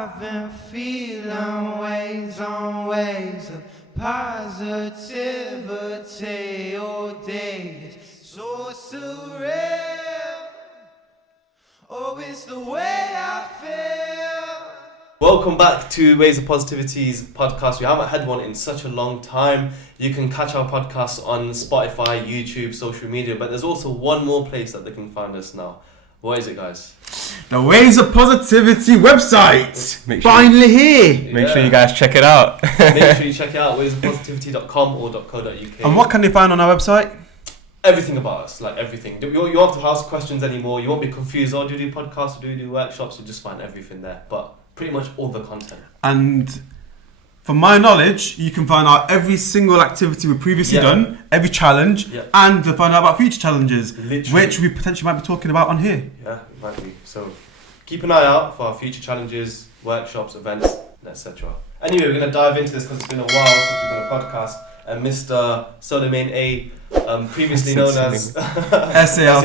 I've been feeling waves on waves of positivity all day. It's so surreal. Oh, it's the way I feel. Welcome back to Ways of Positivity's podcast. We haven't had one in such a long time. You can catch our podcasts on Spotify, YouTube, social media, but there's also one more place that they can find us now. What is it, guys? The Ways of Positivity website. Finally here. Make sure you guys check it out. Make sure you check it out, waysofpositivity.com or .co.uk. And what can they find on our website? Everything about us, like everything. You don't have to ask questions anymore. You won't be confused. Oh, do you do podcasts or do you do workshops? You just find everything there. But pretty much all the content. And from my knowledge, you can find out every single activity we've previously done, every challenge, and to find out about future challenges, which we potentially might be talking about on here. Yeah, it might be. So keep an eye out for our future challenges, workshops, events, etc. Anyway, we're going to dive into this because it's been a while since we've done a podcast. And Mr. Sully, previously known as SA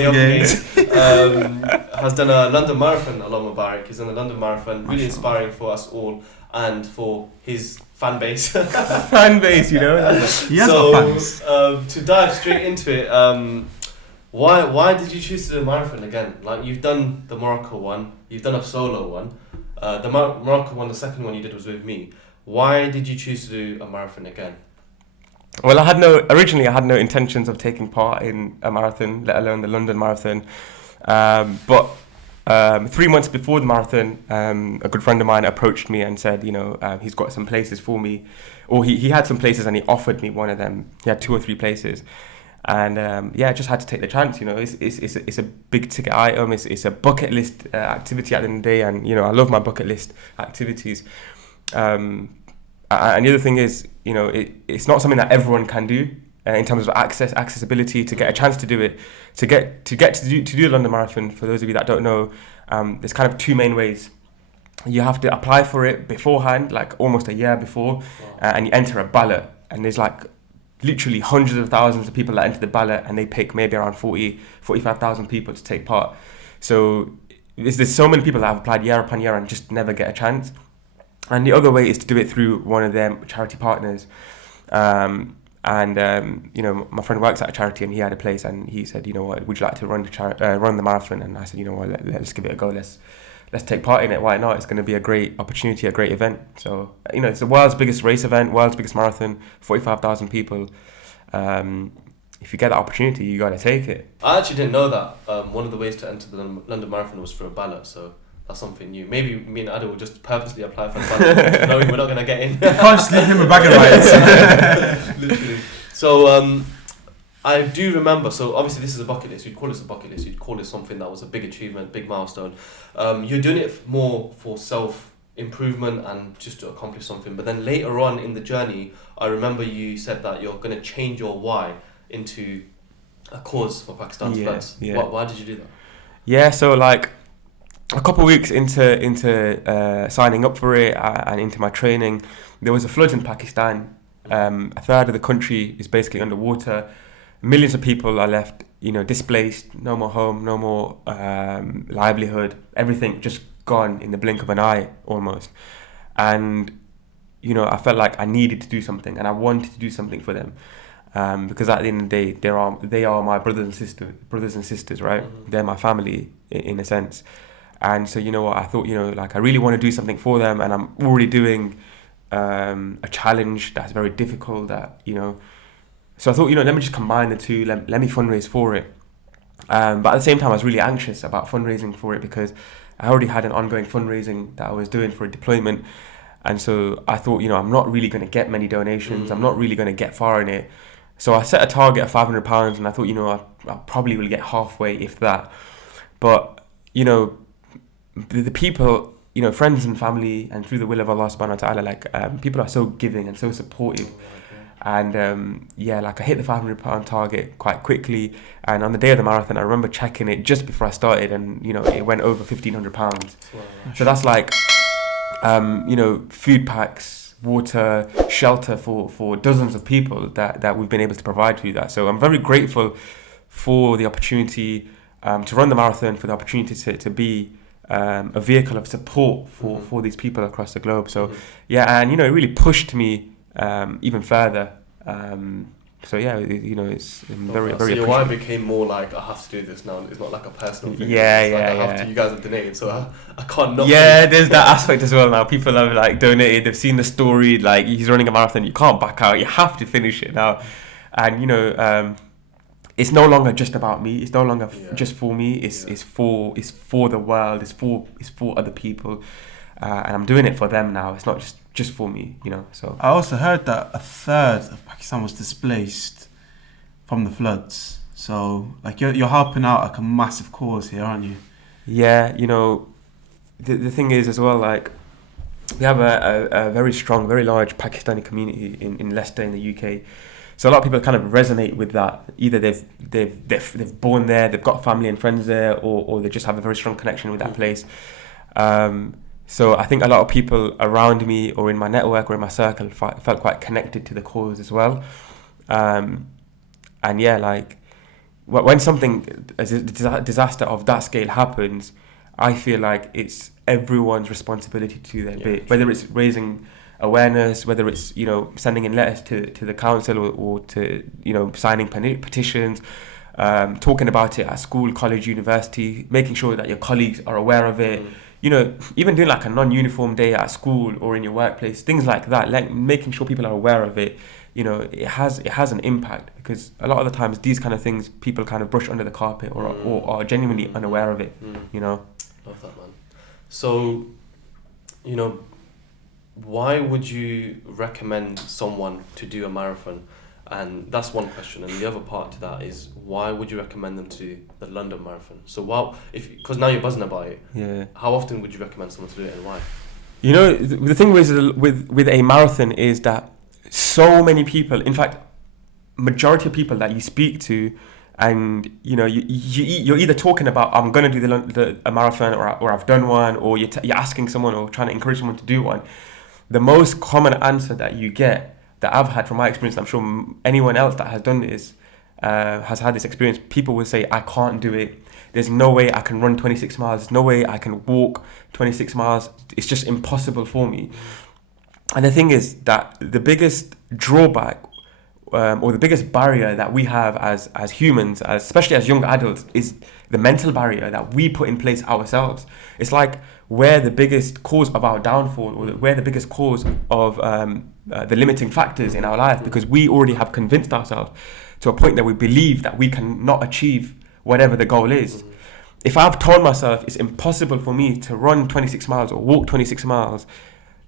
has done a London Marathon along with Barak. He's done a London Marathon, really inspiring for us all and for his fan base. Fan base, you know. He has got fans. To dive straight into it, why did you choose to do a marathon again? Like, you've done the Morocco one, you've done a solo one. The Morocco one, the second one you did was with me. Why did you choose to do a marathon again? Well, originally I had no intentions of taking part in a marathon, let alone the London Marathon. But 3 months before the marathon, a good friend of mine approached me and said, he's got some places for me, or he had some places and he offered me one of them. He had 2 or 3 places, and I just had to take the chance. It's a big ticket item. It's a bucket list activity at the end of the day, and I love my bucket list activities. And the other thing is, it's not something that everyone can do in terms of accessibility, to get a chance to do it, to do the London Marathon. For those of you that don't know, there's kind of 2 main ways. You have to apply for it beforehand, like almost a year before, and you enter a ballot. And there's like literally hundreds of thousands of people that enter the ballot, and they pick maybe around 45,000 people to take part. So there's so many people that have applied year upon year and just never get a chance. And the other way is to do it through one of their charity partners. My friend works at a charity and he had a place, and he said, would you like to run the marathon? And I said, let's give it a go. Let's take part in it. Why not? It's going to be a great opportunity, a great event. So, it's the world's biggest race event, world's biggest marathon, 45,000 people. If you get that opportunity, you got to take it. I actually didn't know that. One of the ways to enter the London Marathon was through a ballot, so that's something new. Maybe me and Aadil will just purposely apply for the ballot, knowing we're not going to get in. You can't just leave him a bag of rights. Literally. So I do remember, so obviously this is a bucket list. You'd call this a bucket list. You'd call it something that was a big achievement, big milestone. You're doing it more for self-improvement and just to accomplish something. But then later on in the journey, I remember you said that you're going to change your why into a cause for Pakistan's floods. Yeah. Why did you do that? Yeah, so like a couple of weeks into signing up for it and into my training, there was a flood in Pakistan. A third of the country is basically underwater. Millions of people are left, displaced, no more home, no more livelihood, everything just gone in the blink of an eye almost. And, I felt like I needed to do something, and I wanted to do something for them. Because at the end of the day, they are my brothers and sisters, right? Mm-hmm. They're my family in a sense. And so, I thought, I really want to do something for them, and I'm already doing a challenge that's very difficult, So I thought, let me just combine the two, let me fundraise for it. But at the same time, I was really anxious about fundraising for it because I already had an ongoing fundraising that I was doing for a deployment. And so I thought, I'm not really going to get many donations. I'm not really going to get far in it. So I set a target of £500, and I thought, I probably will get halfway, if that. But, the people, friends and family, and through the will of Allah subhanahu wa ta'ala, people are so giving and so supportive. And I hit the £500 target quite quickly. And on the day of the marathon, I remember checking it just before I started, and it went over £1,500. So that's like, food packs, water, shelter for dozens of people that we've been able to provide through that. So I'm very grateful for the opportunity to run the marathon, for the opportunity to be a vehicle of support for these people across the globe. So yeah, and it really pushed me even further. So yeah, it's very So very. your why became more like, I have to do this now. It's not like a personal thing. Yeah, it's like, yeah, I have to. You guys have donated, so I can't not. Yeah, there's that aspect as well now. People have like donated. They've seen the story. Like, he's running a marathon. You can't back out. You have to finish it now. And it's no longer just about me. It's no longer just for me. It's for the world. It's for other people. And I'm doing it for them now. It's not just for me, So I also heard that a third of Pakistan was displaced from the floods. So like you're helping out like a massive cause here, aren't you? Yeah, the thing is as well, like, we have a very strong, very large Pakistani community in Leicester in the UK. So a lot of people kind of resonate with that. Either they've born there, they've got family and friends there, or they just have a very strong connection with that place. So I think a lot of people around me or in my network or in my circle felt quite connected to the cause as well. And yeah, like, when something, a disaster of that scale happens, I feel like it's everyone's responsibility to do their bit, whether it's raising awareness, whether it's sending in letters to the council or to signing petitions, talking about it at school, college, university, making sure that your colleagues are aware of it. Even doing like a non-uniform day at school or in your workplace, things like that, like making sure people are aware of it. It has an impact, because a lot of the times these kind of things people kind of brush under the carpet or are genuinely unaware of it. Love that, man. So, why would you recommend someone to do a marathon? And that's one question. And the other part to that is, why would you recommend them to do the London Marathon? So because now you're buzzing about it, how often would you recommend someone to do it, and why? The thing with a marathon is that so many people, in fact, majority of people that you speak to, and you're either talking about, I'm going to do a marathon, or I've done one, or you're asking someone or trying to encourage someone to do one. The most common answer that you get, that I've had from my experience, I'm sure anyone else that has done this has had this experience, people will say, I can't do it. There's no way I can run 26 miles. There's no way I can walk 26 miles. It's just impossible for me. And the thing is that the biggest drawback or the biggest barrier that we have as humans, especially as young adults, is the mental barrier that we put in place ourselves. It's like we're the biggest cause of our downfall, or we're the biggest cause of the limiting factors in our life, because we already have convinced ourselves to a point that we believe that we cannot achieve whatever the goal is. If I've told myself it's impossible for me to run 26 miles or walk 26 miles,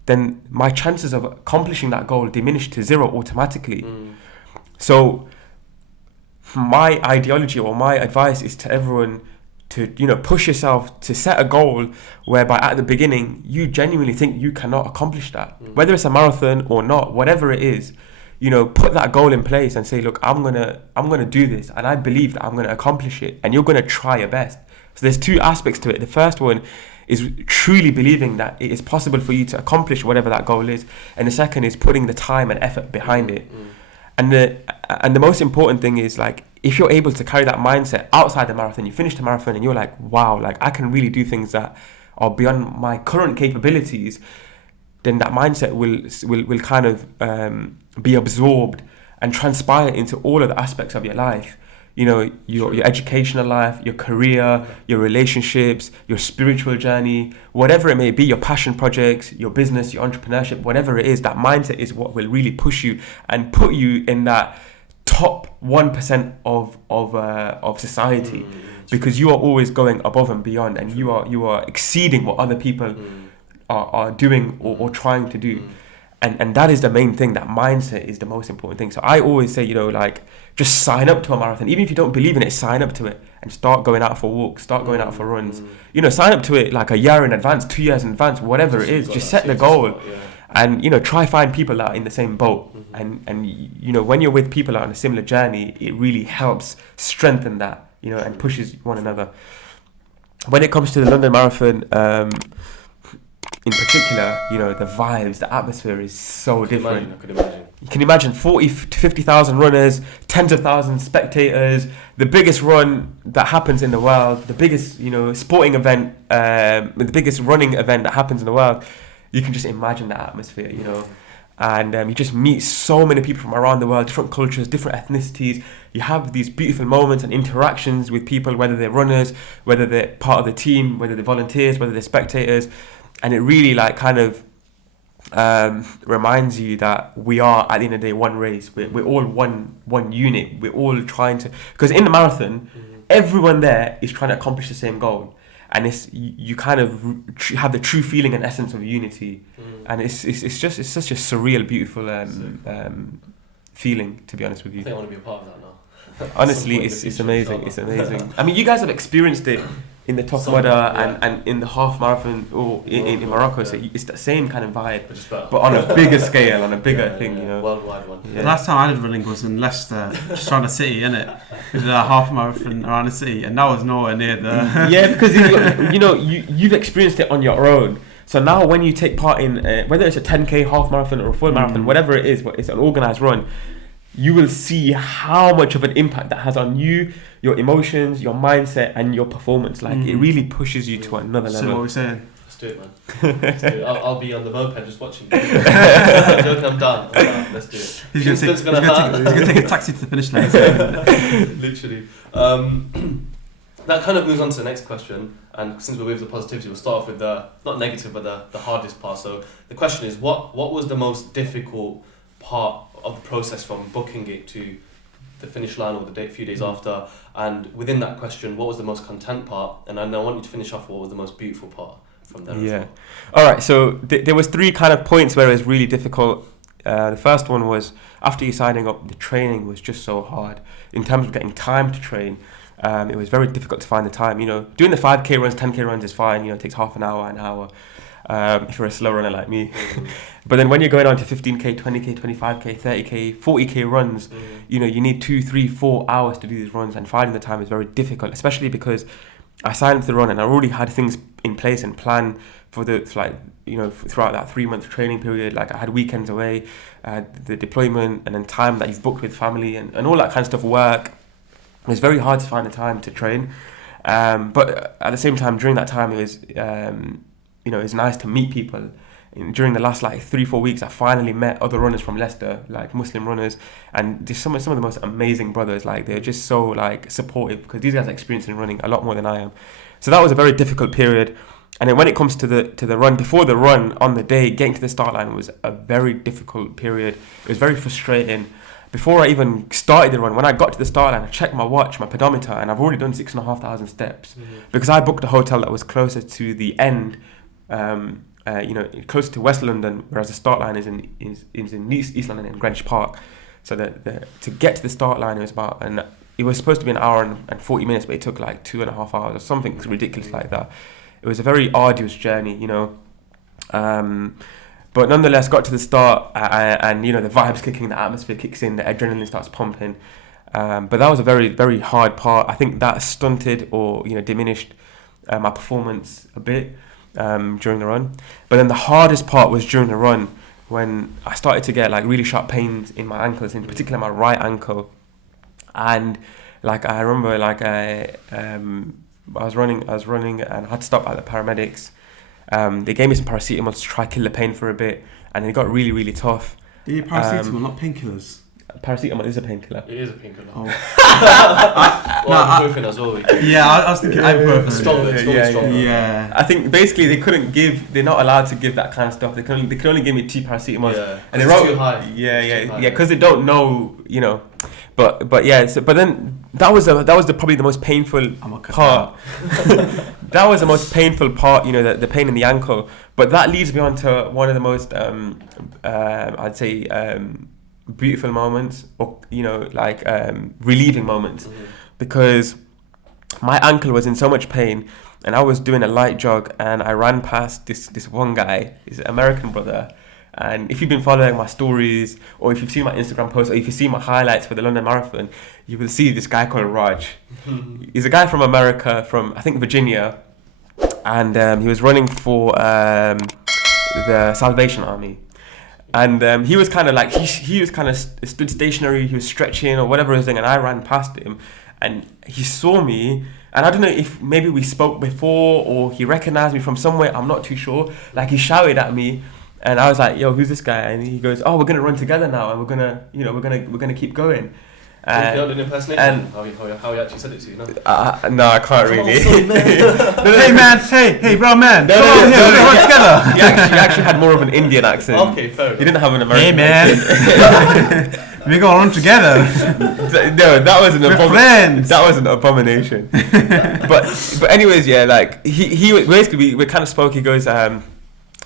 then my chances of accomplishing that goal diminish to zero automatically. So my ideology or my advice is to everyone to push yourself to set a goal whereby at the beginning you genuinely think you cannot accomplish that, whether it's a marathon or not, whatever it is. Put that goal in place and say, look, I'm gonna do this, and I believe that I'm gonna accomplish it, and you're gonna try your best. So there's two aspects to it. The first one is truly believing that it is possible for you to accomplish whatever that goal is, and the second is putting the time and effort behind it. And the most important thing is, like, if you're able to carry that mindset outside the marathon, you finish the marathon and you're like, wow, like, I can really do things that are beyond my current capabilities, then that mindset will kind of be absorbed and transpire into all of the aspects of your life. Your educational life, your career, your relationships, your spiritual journey, whatever it may be, your passion projects, your business, your entrepreneurship, whatever it is, that mindset is what will really push you and put you in that top 1% of society, because you are always going above and beyond, and you are exceeding what other people are doing or trying to do. And that is the main thing. That mindset is the most important thing. So I always say, just sign up to a marathon. Even if you don't believe in it, sign up to it and start going out for walks, start going out for runs. Sign up to it like a year in advance, 2 years in advance, whatever it is. Just set the goal and, try find people that are in the same boat. And when you're with people that are on a similar journey, it really helps strengthen that, and pushes one another. When it comes to the London Marathon, in particular, you know, the vibes, the atmosphere is so different. I could imagine. You can imagine 40 to 50,000 runners, tens of thousands of spectators, the biggest run that happens in the world, the biggest, you know, sporting event, the biggest running event that happens in the world. You can just imagine that atmosphere, you know. And you just meet so many people from around the world, different cultures, different ethnicities. You have these beautiful moments and interactions with people, whether they're runners, whether they're part of the team, whether they're volunteers, whether they're spectators. And it really like kind of reminds you that we are, at the end of the day, one race. We're all one unit. We're all trying to... Because in the marathon, everyone there is trying to accomplish the same goal. And it's you kind of have the true feeling and essence of unity, and it's such a surreal, beautiful feeling. To be honest with you, I think I want to be a part of that now. Honestly, it's amazing. It's amazing. I mean, you guys have experienced it in the Tough Mudder and in the half marathon or in Morocco, so it's the same kind of vibe, but on a bigger scale, on a bigger thing, you know. Worldwide one. The last time I did running was in Leicester, just around the city, innit? We did a half marathon around the city, and that was nowhere near the... Yeah, because you've experienced it on your own. So now when you take part in, whether it's a 10k, half marathon or a full marathon, whatever it is, but it's an organised run, you will see how much of an impact that has on you, your emotions, your mindset, and your performance. Like, it really pushes you to another level. So what we're saying? Let's do it, man. Let's do it. I'll be on the moped just watching. I'm done. Let's do it. He's going to take a taxi to the finish line. Literally. That kind of moves on to the next question. And since we're with the positivity, we'll start off with the, not negative, but the hardest part. So the question is, what was the most difficult part of the process from booking it to the finish line or the few days after? And within that question, what was the most content part? And I want you to finish off with what was the most beautiful part from there. Yeah. All right. So there was 3 kind of points where it was really difficult. The first one was after you signing up, the training was just so hard in terms of getting time to train. It was very difficult to find the time. You know, doing the 5k runs, 10k runs is fine. You know, it takes half an hour. If you're a slow runner like me. But then when you're going on to 15k, 20k, 25k, 30k, 40k runs, you know, you need 2, 3, 4 hours to do these runs, and finding the time is very difficult, especially because I signed up to the run and I already had things in place and planned for throughout that 3-month training period. Like, I had weekends away, the deployment, and then time that you've booked with family and all that kind of stuff, work. It was very hard to find the time to train. But at the same time, during that time, it was... it's nice to meet people. During the last 3-4 weeks, I finally met other runners from Leicester, like Muslim runners, and just some of the most amazing brothers. Like, they're just so supportive, because these guys are experienced in running a lot more than I am. So that was a very difficult period. And then when it comes to the run, before the run on the day, getting to the start line was a very difficult period. It was very frustrating. Before I even started the run, when I got to the start line, I checked my watch, my pedometer, and I've already done 6,500 steps because I booked a hotel that was closer to the end. Close to West London, whereas the start line is in East London in Greenwich Park. So to get to the start line, it was supposed to be an hour and 40 minutes, but it took 2.5 hours or something ridiculous like that. It was a very arduous journey, you know. But nonetheless, got to the start, and the vibes kicking, the atmosphere kicks in, the adrenaline starts pumping. But that was a very, very hard part. I think that stunted or diminished my performance a bit. During the run, but then the hardest part was during the run when I started to get really sharp pains in my ankles, in particular my right ankle, and I remember I was running and I had to stop at the paramedics. They gave me some paracetamol to try kill the pain for a bit, and it got really, really tough. Yeah, paracetamol, not painkillers. Paracetamol is a painkiller. It is a painkiller. Oh. Ibuprofen as well. Yeah, I was thinking ibuprofen. Stronger. Yeah. I think basically they're not allowed to give that kind of stuff. They can only give me 2 paracetamols. Yeah, and they wrote too high. Yeah, because they don't know, But then that was probably the most painful part. That was the most painful part, the pain in the ankle. But that leads me on to one of the most I'd say beautiful moments, or relieving moments, because my ankle was in so much pain, and I was doing a light jog, and I ran past this one guy, he's an American brother. And if you've been following my stories, or if you've seen my Instagram posts, or if you see my highlights for the London Marathon, you will see this guy called Raj. He's a guy from America, from I think Virginia, and he was running for the Salvation Army. And he was kind of like, he was kind of stood stationary, he was stretching or whatever he was doing, and I ran past him, and he saw me, and I don't know if maybe we spoke before or he recognized me from somewhere, I'm not too sure. Like, he shouted at me, and I was like, yo, who's this guy? And he goes, oh, we're gonna run together now, and we're gonna keep going. You know an impersonation? And how he actually said it to you? No, no, I can't really. Hey man, hey bro man, come on here, we're run together. He actually had more of an Indian accent. Okay, fair enough. He didn't have an American accent. Hey man, we're gonna run together. No, that was an friends. That was an abomination. but anyways, yeah, like he basically we kind of spoke. He goes, how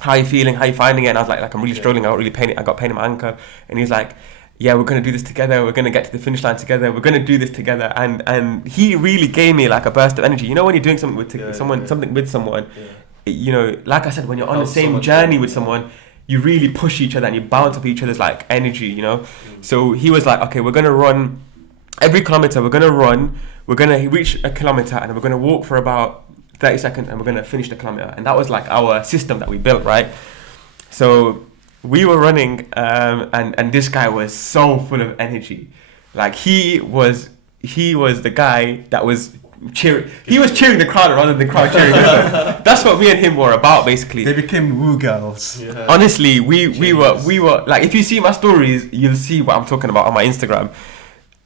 are you feeling? How are you finding it? And I was like I'm really struggling. I got pain in my ankle. And he's like, yeah, we're gonna do this together. We're gonna get to the finish line together. We're gonna do this together. And he really gave me like a burst of energy. You know, when you're doing something with something with someone, you know, like I said, when you're on the same journey with someone, you really push each other and you bounce off each other's like energy. You know, so he was like, okay, we're gonna run every kilometer. We're gonna reach a kilometer, and we're gonna walk for about 30 seconds, and we're gonna finish the kilometer. And that was like our system that we built, right? So we were running, and this guy was so full of energy. Like he was the guy that was cheering. He was cheering the crowd rather than the crowd cheering him. That's what me and him were about, basically. They became woo girls. Yeah. Honestly, we were like, if you see my stories, you'll see what I'm talking about on my Instagram.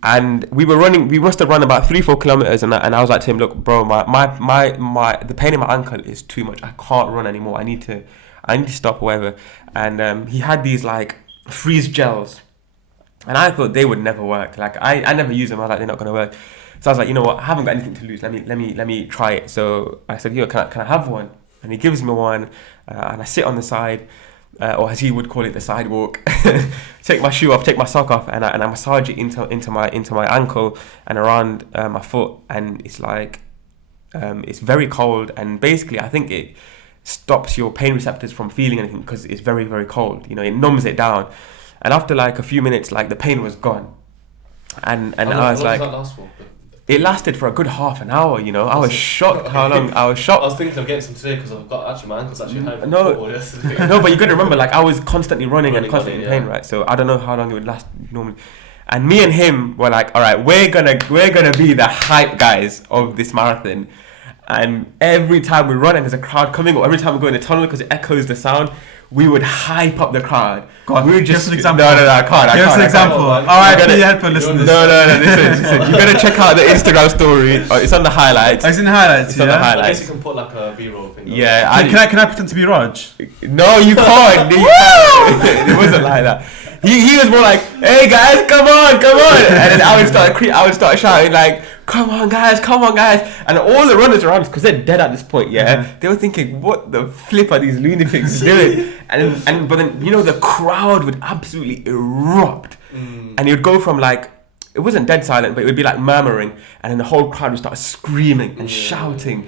And we were running. We must have run about 3-4 kilometers, and I was like to him, look, bro, my the pain in my ankle is too much. I can't run anymore. I need to stop, or whatever. And he had these like freeze gels, and I thought they would never work. Like I never use them. I was like, they're not gonna work. So I was like, you know what? I haven't got anything to lose. Let me try it. So I said, yo, can I have one? And he gives me one, and I sit on the side, or as he would call it, the sidewalk. Take my shoe off, take my sock off, and I massage it into my ankle and around my foot, and it's like it's very cold, and basically I think it stops your pain receptors from feeling anything because it's very, very cold. You know, it numbs it down. And after like a few minutes, like the pain was gone. And I was like, how long does that last for? It lasted for a good half an hour, you know. I was shocked how long. I was shocked. I was thinking of getting some today because I've got actually my ankle's actually hurt. No, but you got to remember, like I was constantly running and constantly in pain, right? So I don't know how long it would last normally. And me and him were like, all right, we're gonna be the hype guys of this marathon. And every time we run and there's a crowd coming, or every time we go in the tunnel because it echoes the sound, we would hype up the crowd. God, we would just an example. No, I can't. Give us an example. All right, be helpful listeners. No, listen. You gotta check out the Instagram story. Oh, it's on the highlights. Oh, it's in the highlights. It's on the highlights. I guess you can put like a B-roll thing. Yeah. Can I pretend to be Raj? No, you can't. It wasn't like that. He was more like, hey guys, come on. And then I would start shouting like, come on guys. And all the runners around us, because they're dead at this point, they were thinking, what the flip are these lunatics doing? But then, you know, the crowd would absolutely erupt. And it would go from like, it wasn't dead silent, but it would be like murmuring, and then the whole crowd would start screaming and shouting.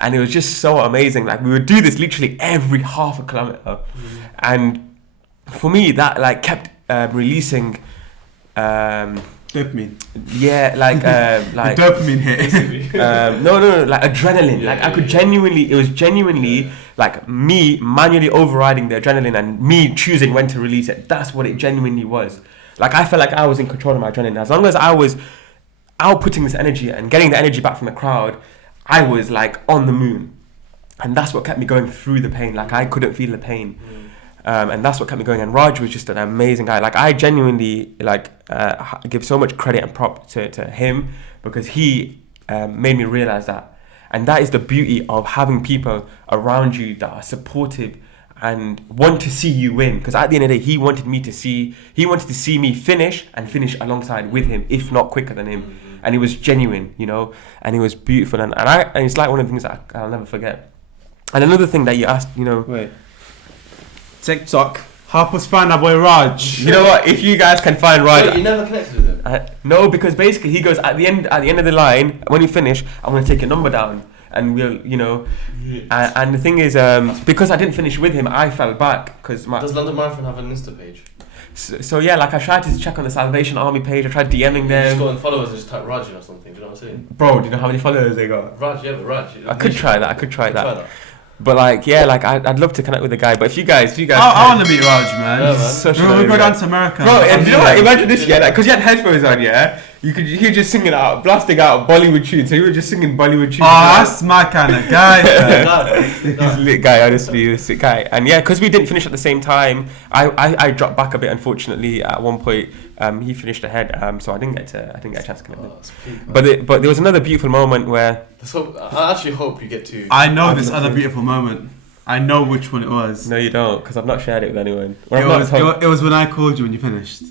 And it was just so amazing. Like we would do this literally every half a kilometer. And for me, that like kept releasing dopamine. Yeah, like dopamine hit. No, like adrenaline. Like I could genuinely, it was genuinely like me manually overriding the adrenaline and me choosing when to release it. That's what it genuinely was. Like I felt like I was in control of my adrenaline. As long as I was outputting this energy and getting the energy back from the crowd, I was like on the moon. And that's what kept me going through the pain. Like I couldn't feel the pain. And that's what kept me going. And Raj was just an amazing guy. Like I genuinely give so much credit and prop to him, because he made me realize that. And that is the beauty of having people around you that are supportive and want to see you win. Because at the end of the day, he wanted to see me finish alongside with him, if not quicker than him. And it was genuine, you know, and it was beautiful. And it's like one of the things that I'll never forget. And another thing that you asked, you know, wait, TikTok, help us find our boy Raj. You know what? If you guys can find Raj, wait, you never connected with him? No, because basically he goes at the end of the line, when you finish, I'm gonna take your number down, and we'll, you know. And the thing is, because I didn't finish with him, I fell back because Does London Marathon have an Insta page? So yeah, like I tried to check on the Salvation Army page. I tried DMing them. Just go on followers and just type Raj or something. Do you know what I'm saying? Bro, do you know how many followers they got? Raj. I could try that. But like, yeah, like I'd love to connect with the guy. But if you guys, I want to meet Raj, man. Yeah, man. Such We'll go down to America. Bro, and you know what? Imagine this, yeah, because you had headphones on, yeah. You could just singing out, blasting out Bollywood tunes. So you were just singing Bollywood tunes. Oh, that's my kind of guy. He's a lit guy, honestly, he's a sick guy. And yeah, because we didn't finish at the same time, I dropped back a bit, unfortunately, at one point. He finished ahead, so I didn't get a chance to connect with him. But there was another beautiful moment where. So I actually hope you get to. I know this other beautiful moment. I know which one it was. No, you don't, because I've not shared it with anyone. It was when I called you when you finished.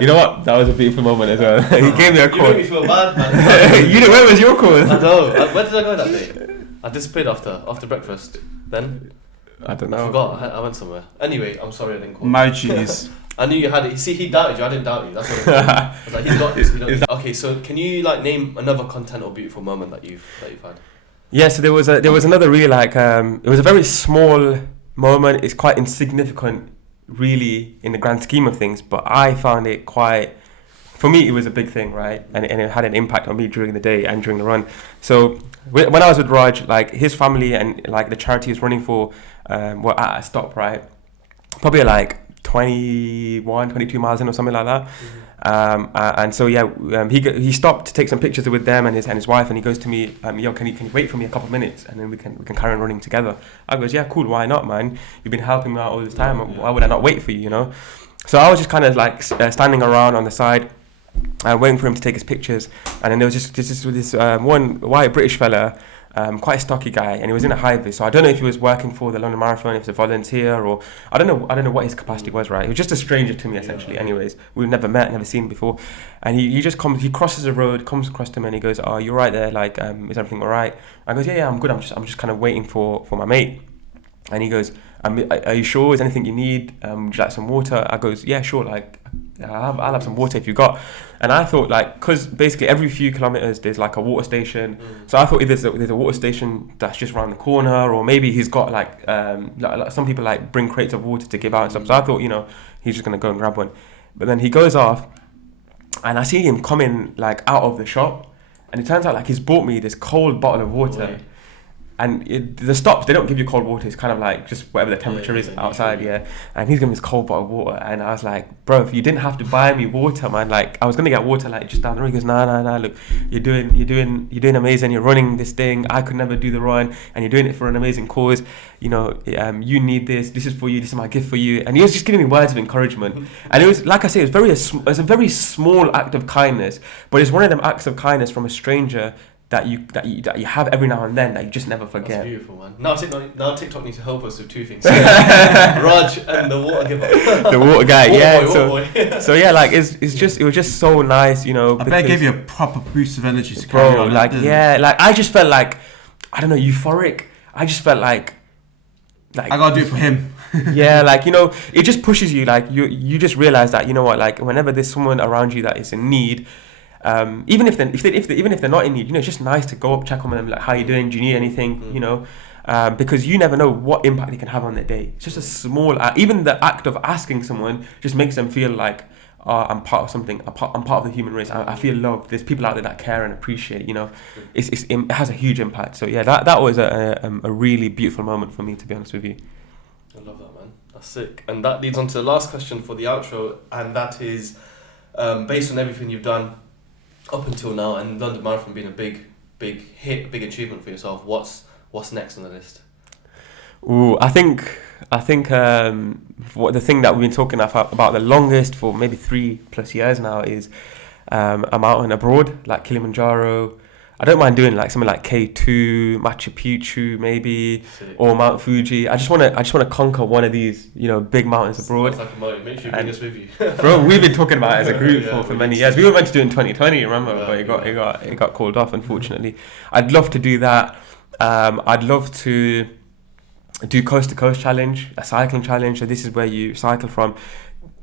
You know what? That was a beautiful moment as well. He gave me a call. You made me feel bad, man. You know, where was your call? I know. Where did I go that day? I disappeared after breakfast. Then I don't know. I forgot. I went somewhere. Anyway, I'm sorry I didn't call. My cheese. I knew you had it. See, he doubted you. I didn't doubt you. That's what I was like, he's got this. Okay, so can you like name another content or beautiful moment that you've had? Yeah, so there was another really like it was a very small moment. It's quite insignificant, really, in the grand scheme of things. But I found it quite. For me, it was a big thing, right? And it had an impact on me during the day and during the run. So when I was with Raj, like his family and like the charity he was running for, were at a stop, right? Probably like 22 miles in or something like that. And so yeah, he stopped to take some pictures with them and his wife, and he goes to me, yo, can you wait for me a couple of minutes and then we can carry on running together. I goes, yeah, cool, why not, man? You've been helping me out all this time. Why would I not wait for you, you know? So I was just kind of like standing around on the side, waiting for him to take his pictures. And then there was just this one white British fella, quite a stocky guy, and he was in a high vis. So I don't know if he was working for the London Marathon, if he was a volunteer, or I don't know what his capacity was, right? He was just a stranger to me, essentially. Anyways, we've never met, never seen before, and he crosses the road, comes across to me, and he goes, "Oh, you're right there. Like, is everything all right?" I goes, "Yeah, I'm good. I'm just kind of waiting for my mate." And he goes, "Are you sure? Is there anything you need? Would you like some water?" I goes, "Yeah, sure. Like, I'll have some water if you got." And I thought, like, because basically every few kilometers there's like a water station. So I thought either there's a water station that's just around the corner, or maybe he's got like some people like bring crates of water to give out and stuff. So I thought, you know, he's just gonna go and grab one. But then he goes off, and I see him coming like out of the shop, and it turns out like he's bought me this cold bottle of water. Right. And the stops, they don't give you cold water. It's kind of like just whatever the temperature is outside, yeah. And he's giving me this cold bottle of water, and I was like, bro, if you didn't have to buy me water, man, like I was gonna get water like just down the road. He goes, nah, look, you're doing amazing. You're running this thing. I could never do the run, and you're doing it for an amazing cause. You know, you need this. This is for you. This is my gift for you. And he was just giving me words of encouragement. And it was, like I say, it's a very small act of kindness, but it's one of them acts of kindness from a stranger that you have every now and then that you just never forget. That's beautiful, man. Now TikTok needs to help us with two things: Raj and the water giver, the water guy. Water boy. So yeah, like it was just so nice, you know. I bet it gave you a proper boost of energy to carry on. Like yeah, like I just felt like, I don't know, euphoric. I just felt like I gotta do it for him. Yeah, like, you know, it just pushes you. Like you just realize that, you know what, like whenever there's someone around you that is in need. Even if they're not in need, you know, it's just nice to go up, check on them, like, how you doing? Do you need anything? You know, because you never know what impact it can have on their day. It's just a small act. Even the act of asking someone just makes them feel like, I'm part of something. I'm part of the human race. I feel loved. There's people out there that care and appreciate. You know, it has a huge impact. So yeah, that was a really beautiful moment for me, to be honest with you. I love that, man. That's sick. And that leads on to the last question for the outro, and that is, based on everything you've done up until now, and London Marathon being a big hit, big achievement for yourself, what's next on the list? Ooh, I think what the thing that we've been talking about the longest for maybe 3+ years now is I'm out and abroad, like Kilimanjaro. I don't mind doing like something like K2, Machu Picchu maybe, or Mount Fuji. I just want to conquer one of these, you know, big mountains abroad. Sounds like a motive. Make sure you bring us with you. Bro, we've been talking about it as a group for many years. We were meant to do it in 2020, remember? Yeah, but it got called off, unfortunately. I'd love to do that. I'd love to do coast to coast challenge, a cycling challenge. So this is where you cycle from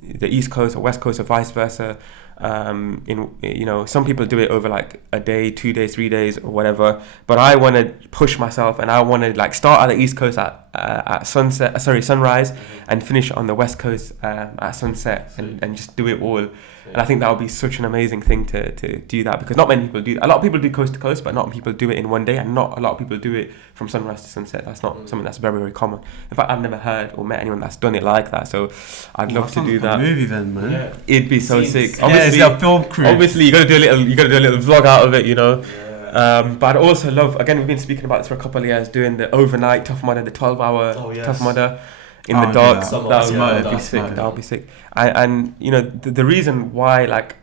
the East Coast or West Coast or vice versa. You know, some people do it over like a day, 2 days, 3 days or whatever, but I want to push myself, and I want to like start at the East Coast at at sunrise, and finish on the west coast at sunset, and just do it all. And I think that would be such an amazing thing to do that, because not many people do that. A lot of people do coast to coast, but not many people do it in one day, and not a lot of people do it from sunrise to sunset. That's not something that's very, very common. In fact, I've never heard or met anyone that's done it like that. So I'd love to do that. Movie then, man. Yeah. It'd be so sick. It's a film crew. Obviously, you gotta do a little vlog out of it, you know. But I'd also love, again, we've been speaking about this for a couple of years, doing the overnight Tough Mudder, the 12-hour Tough Mudder in the dark. That would be sick. That would be sick. And you know, the reason why, like,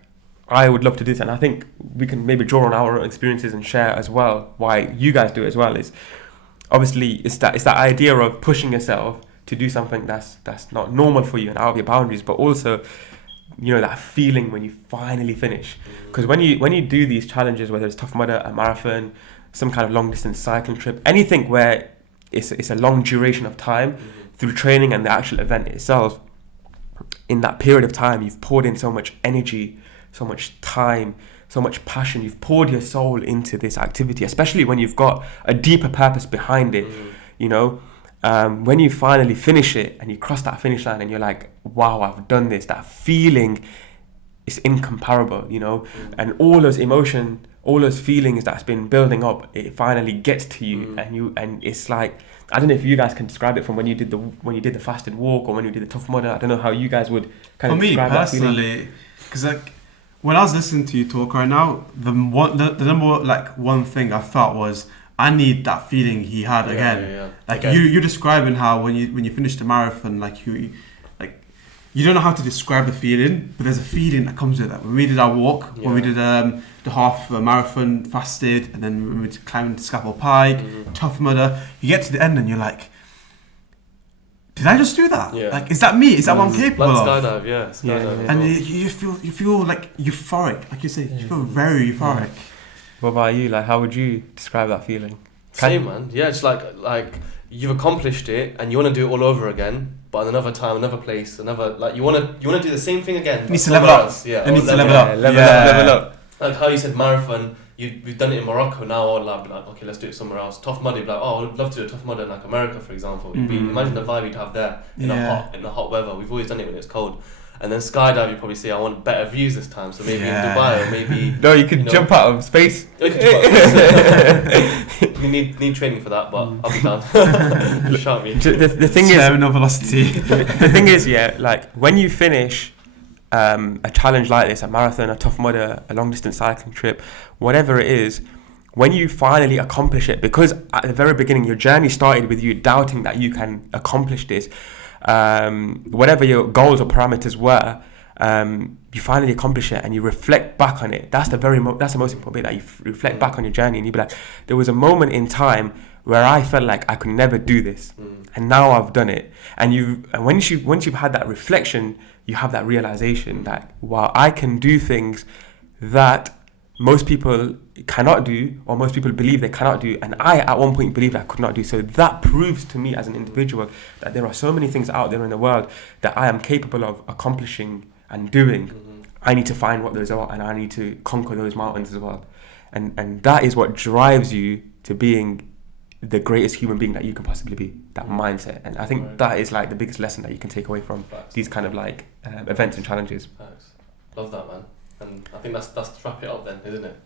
I would love to do this, and I think we can maybe draw on our own experiences and share as well why you guys do it as well, is obviously it's that idea of pushing yourself to do something that's not normal for you and out of your boundaries, but also, you know, that feeling when you finally finish. Because when you do these challenges, whether it's Tough Mudder, a marathon, some kind of long distance cycling trip, anything where it's a long duration of time through training and the actual event itself, in that period of time you've poured in so much energy, so much time, so much passion. You've poured your soul into this activity, especially when you've got a deeper purpose behind it. You know, when you finally finish it and you cross that finish line and you're like, wow, I've done this, that feeling is incomparable, you know. And all those emotion, all those feelings that's been building up, it finally gets to you. And it's like, I don't know if you guys can describe it from when you did the fasted walk or when you did the Tough Mudder. I don't know how you guys would kind of describe that feeling. For me personally, because like when I was listening to you talk right now, the number like one thing I felt was I need that feeling he had again. Like you're describing how when you finish the marathon, like you don't know how to describe the feeling, but there's a feeling that comes with that. When we did our walk, when we did the half marathon fasted, and then when we climbed Scaffold Pike, Tough Mudder, you get to the end and you're like, did I just do that? Yeah. Like, is that me? Is that what I'm capable of? Skydive, skydive. And you feel like euphoric, like you say, you feel very euphoric. What about you? Like, how would you describe that feeling? Same, man. Yeah, it's like you've accomplished it and you want to do it all over again, but another time, another place, another, like you want to do the same thing again. It needs to level up. Yeah, it needs to level up. Level up. Like how you said marathon, we've done it in Morocco. Now I'd be like, okay, let's do it somewhere else. Tough Mudder, be like, oh, I'd love to do a Tough Mudder in like America, for example. Imagine the vibe you'd have there in the hot weather. We've always done it when it's cold. And then skydive, you probably say, I want better views this time. So maybe in Dubai, or maybe no, you could jump out of space. You need training for that, but I'll be down. Shout me. The thing is, terminal velocity. The thing is, like when you finish a challenge like this, a marathon, a Tough Mudder, a long distance cycling trip, whatever it is, when you finally accomplish it, because at the very beginning your journey started with you doubting that you can accomplish this, whatever your goals or parameters were, you finally accomplish it and you reflect back on it. That's the most important bit, that you reflect back on your journey and you be like, there was a moment in time where I felt like I could never do this, and now I've done it. And once you've had that reflection, you have that realization that, wow, I can do things that most people cannot do, or most people believe they cannot do, and I at one point believed I could not do. So that proves to me as an individual that there are so many things out there in the world that I am capable of accomplishing and doing. I need to find what those are, and I need to conquer those mountains as well. And that is what drives you to being the greatest human being that you can possibly be, that mindset. And I think that is like the biggest lesson that you can take away from these kind of like events and challenges. Love that, man. And I think that's to wrap it up then, isn't it?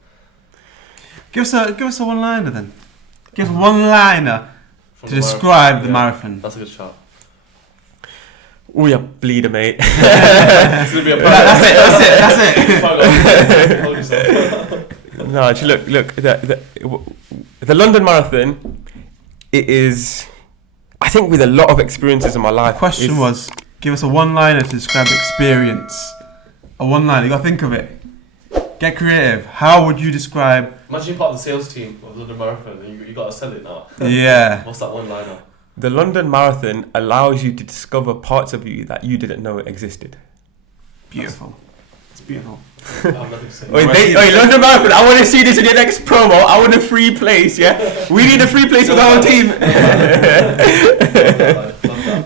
Give us a one-liner then. Give us one-liner to describe the marathon. That's a good shot. Oh, you bleeder, mate. That's it. No, look. The London Marathon, it is, I think, with a lot of experiences in my life. The question was, give us a one-liner to describe the experience. A one-liner, you got to think of it. Get creative. How would you describe? Imagine you're part of the sales team of the London Marathon and you got to sell it now. Yeah. What's that one-liner? The London Marathon allows you to discover parts of you that you didn't know existed. Beautiful. It's beautiful. I have nothing to say. Wait, London Marathon, I want to see this in your next promo. I want a free place, yeah? We need a free place with our whole team.